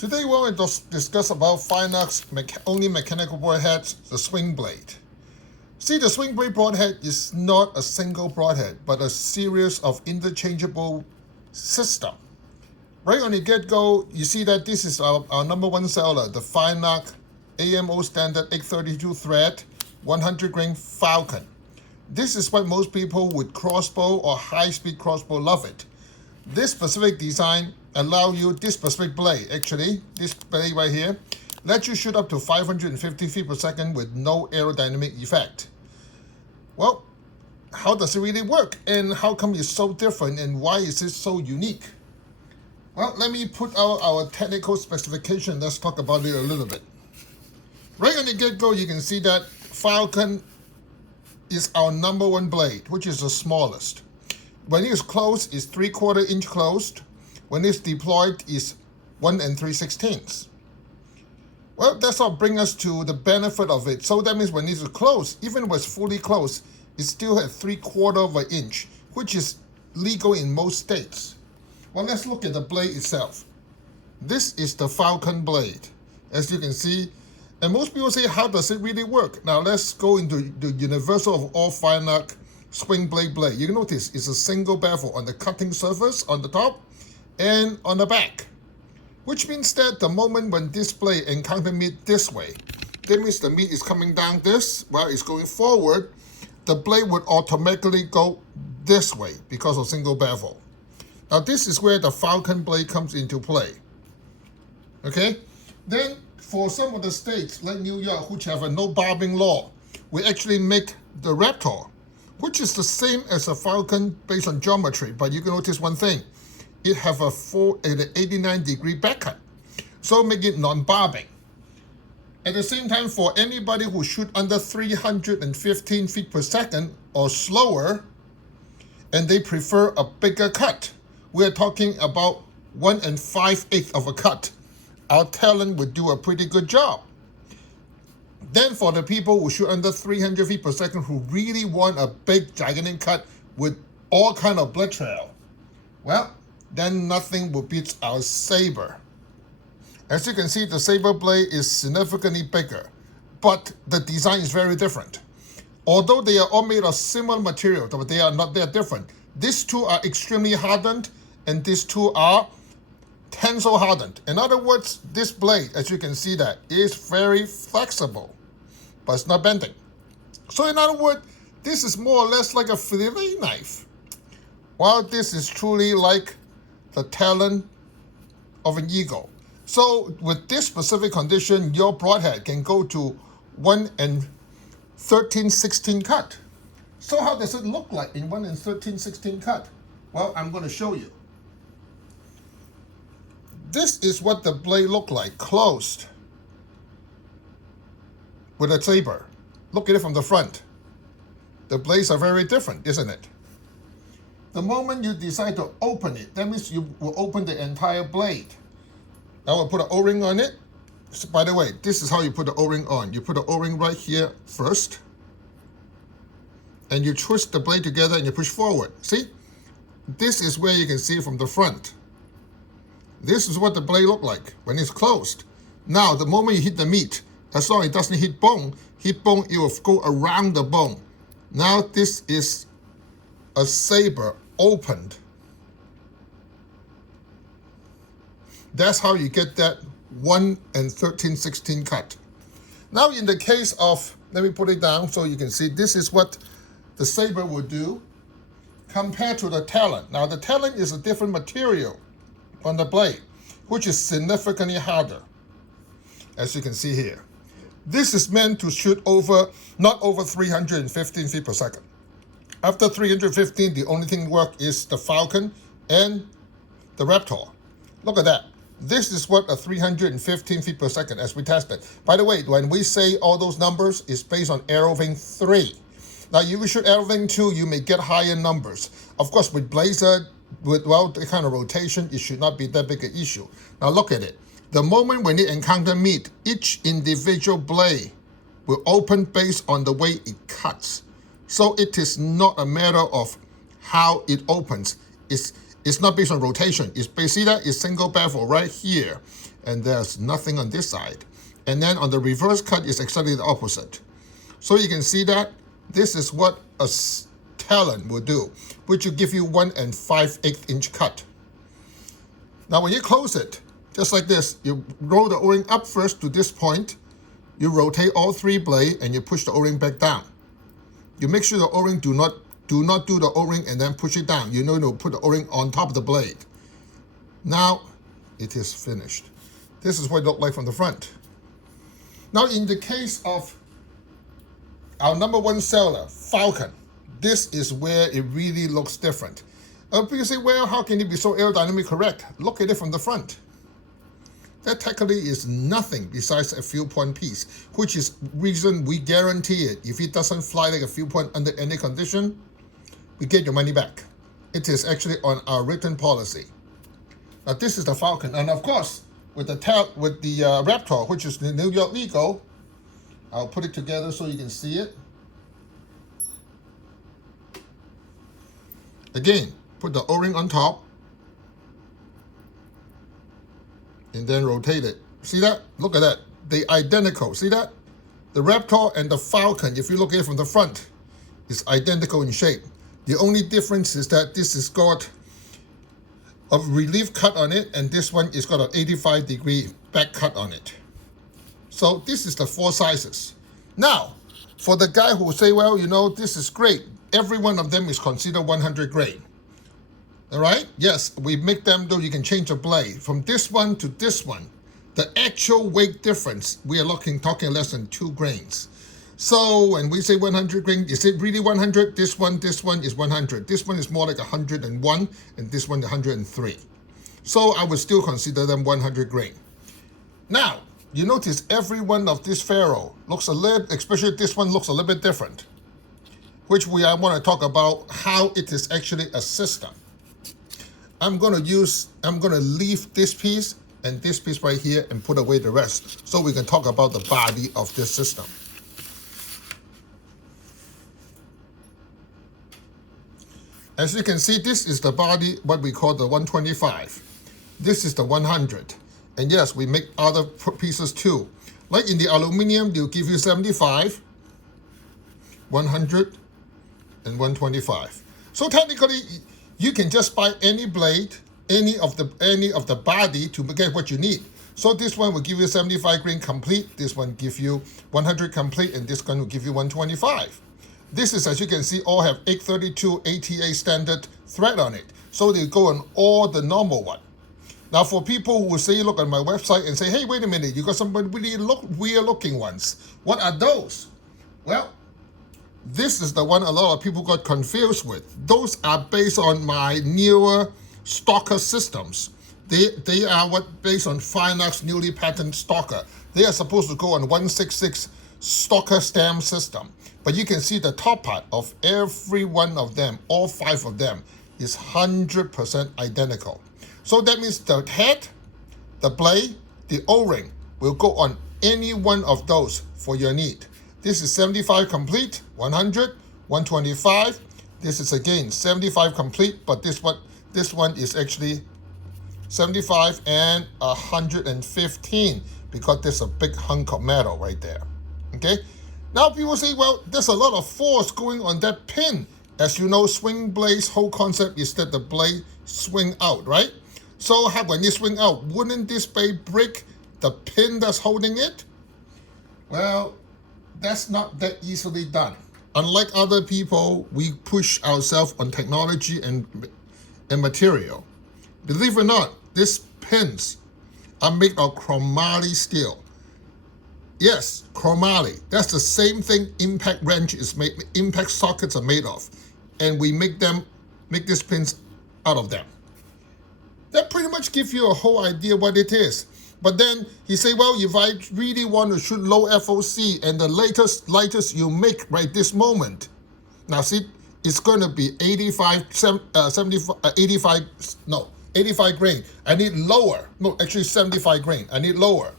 Today we want to discuss about Firenock's only mechanical broadhead, the SwingBlade. See, the SwingBlade broadhead is not a single broadhead, but a series of interchangeable system. Right on the get-go, you see that this is our number one seller, the Firenock AMO standard 832 thread 100 grain Falcon. This is what most people with crossbow or high-speed crossbow love it. This specific design allow you, this specific blade, actually, this blade right here, lets you shoot up to 550 feet per second with no aerodynamic effect. Well, how does it really work? And how come it's so different? And why is it so unique? Well, let me put out our technical specification. Let's talk about it a little bit. Right on the get-go, you can see that Falcon is our number one blade, which is the smallest. When it is closed, it's 3/4 inch closed. When it's deployed, it's 1 3/16. Well, that's all bring us to the benefit of it. So that means when it's closed, even when it's fully closed, it's still at 3/4 inch, which is legal in most states. Well, let's look at the blade itself. This is the Falcon blade, as you can see. And most people say, how does it really work? Now let's go into the universal of all Firenock SwingBlade blade. You can notice it's a single bevel on the cutting surface on the top and on the back, which means that the moment when this blade encounters meat this way, that means the meat is coming down this, while it's going forward, the blade would automatically go this way because of single bevel. Now this is where the Falcon blade comes into play. Okay? Then for some of the states like New York, which have a no barbing law, we actually make the Raptor, which is the same as a Falcon based on geometry, but you can notice one thing. It have a 89-degree back cut, so make it non-barbing. At the same time, for anybody who shoot under 315 feet per second or slower, and they prefer a bigger cut, we're talking about 1 5/8 of a cut, our Talon would do a pretty good job. Then for the people who shoot under 300 feet per second who really want a big gigantic cut with all kind of blood trail, well, then nothing will beat our Saber. As you can see, the Saber blade is significantly bigger, but the design is very different. Although they are all made of similar material, but they are not that different. These two are extremely hardened, and these two are tensile hardened. In other words, this blade, as you can see, that is very flexible, but it's not bending. So in other words, this is more or less like a fillet knife, while this is truly like the Talon of an eagle. So with this specific condition, your broadhead can go to 1 13/16 cut. So how does it look like in 1 13/16 cut? Well, I'm going to show you. This is what the blade look like closed with a Saber. Look at it from the front. The blades are very different, isn't it? The moment you decide to open it, that means you will open the entire blade. I will put an O-ring on it. So, by the way, this is how you put the O-ring on. You put the O-ring right here first, and you twist the blade together and you push forward. See? This is where you can see it from the front. This is what the blade look like when it's closed. Now, the moment you hit the meat, as long as it doesn't hit bone, it will go around the bone. Now, this is a Saber opened. That's how you get that 1 13/16 cut. Now, in the case of, let me put it down so you can see, this is what the Saber would do compared to the Talon. Now, the Talon is a different material on the blade, which is significantly harder, as you can see here. This is meant to shoot not over 315 feet per second. After 315, the only thing work is the Falcon and the Raptor. Look at that. This is what a 315 feet per second as we tested. By the way, when we say all those numbers, it's based on Aeroving 3. Now, if you shoot Aeroving 2, you may get higher numbers. Of course, with Blazer, with the kind of rotation, it should not be that big an issue. Now look at it. The moment when it encounters meat, each individual blade will open based on the way it cuts. So it is not a matter of how it opens. It's not based on rotation. It's based, see that? It's single bevel right here. And there's nothing on this side. And then on the reverse cut, it's exactly the opposite. So you can see that this is what a Talon will do, which will give you 1 5/8 inch cut. Now when you close it, just like this, you roll the O-ring up first to this point, you rotate all 3 blades, and you push the O-ring back down. You make sure the O-ring do not do the O-ring and then push it down. You know, you put the O-ring on top of the blade. Now it is finished. This is what it looked like from the front. Now in the case of our #1 seller, Falcon, this is where it really looks different. People say, well, how can it be so aerodynamically correct? Look at it from the front. That technically is nothing besides a fuel point piece, which is reason we guarantee it. If it doesn't fly like a fuel point under any condition, we get your money back. It is actually on our written policy. Now this is the Falcon, and of course, with the Raptor, which is the New York legal, I'll put it together so you can see it. Again, put the O-ring on top, and then rotate it. See that? Look at that. They're identical. See that? The Raptor and the Falcon, if you look at it from the front, is identical in shape. The only difference is that this has got a relief cut on it, and this one is got an 85-degree back cut on it. So this is the 4 sizes. Now, for the guy who will say, well, you know, this is great. Every one of them is considered 100 grain. All right? Yes, we make them, though you can change the blade. From this one to this one, the actual weight difference, we are talking less than 2 grains. So when we say 100 grain, is it really 100? This one is 100. This one is more like 101, and this one 103. So I would still consider them 100 grain. Now, you notice every one of this ferrule looks a little, especially this one looks a little bit different, which I want to talk about how it is actually a system. I'm going to leave this piece and this piece right here and put away the rest so we can talk about the body of this system. As you can see, this is the body, what we call the 125. This is the 100. And yes, we make other pieces too. Like in the aluminum, they'll give you 75, 100, and 125. So technically, you can just buy any blade, any of the body to get what you need. So this one will give you 75 grain complete. This one give you 100 complete, and this one will give you 125. This is, as you can see, all have 832 ATA standard thread on it. So they go on all the normal one. Now for people who say, look at my website and say, hey, wait a minute, you got some really weird looking ones. What are those? Well, this is the one a lot of people got confused with. Those are based on my newer stalker systems. They are based on Firenock's newly patented stalker. They are supposed to go on 166 stalker stem system. But you can see the top part of every one of them, all 5 of them, is 100% identical. So that means the head, the blade, the O-ring will go on any one of those for your need. This is 75 complete, 100, 125. This is again 75 complete, but this one is actually 75 and 115 because there's a big hunk of metal right there. Okay? Now people say, well, there's a lot of force going on that pin. As you know, SwingBlade's whole concept is that the blade swing out, right? So when you swing out, wouldn't this blade break the pin that's holding it? Well, that's not that easily done. Unlike other people, we push ourselves on technology and material. Believe it or not, these pins are made of chromoly steel. Yes, chromoly. That's the same thing impact wrench is made, impact sockets are made of. And we make these pins out of them. That pretty much gives you a whole idea what it is. But then he say, well, if I really want to shoot low FOC and the lightest you make right this moment, now see, it's going to be 85 grain. I need lower. No, actually 75 grain. I need lower.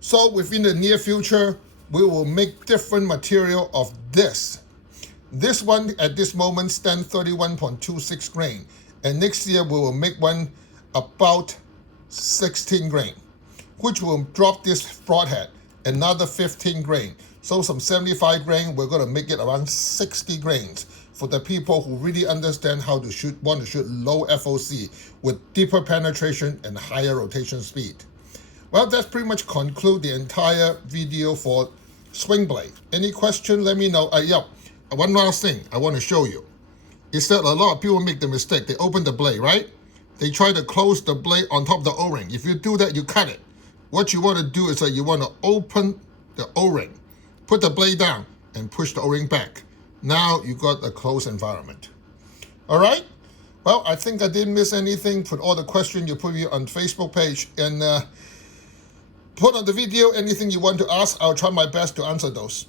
So within the near future, we will make different material of this. This one at this moment stands 31.26 grain. And next year we will make one about 16 grain, which will drop this broadhead another 15 grain. So from 75 grain, we're going to make it around 60 grains for the people who really understand how to shoot, want to shoot low FOC with deeper penetration and higher rotation speed. Well, that's pretty much conclude the entire video for SwingBlade. Any question, let me know. One last thing I want to show you is that a lot of people make the mistake. They open the blade, right? They try to close the blade on top of the O-ring. If you do that, you cut it. What you want to do is that you want to open the O-ring, put the blade down, and push the O-ring back. Now you got a closed environment. All right? Well, I think I didn't miss anything. Put all the questions you put here on Facebook page and put on the video anything you want to ask. I'll try my best to answer those.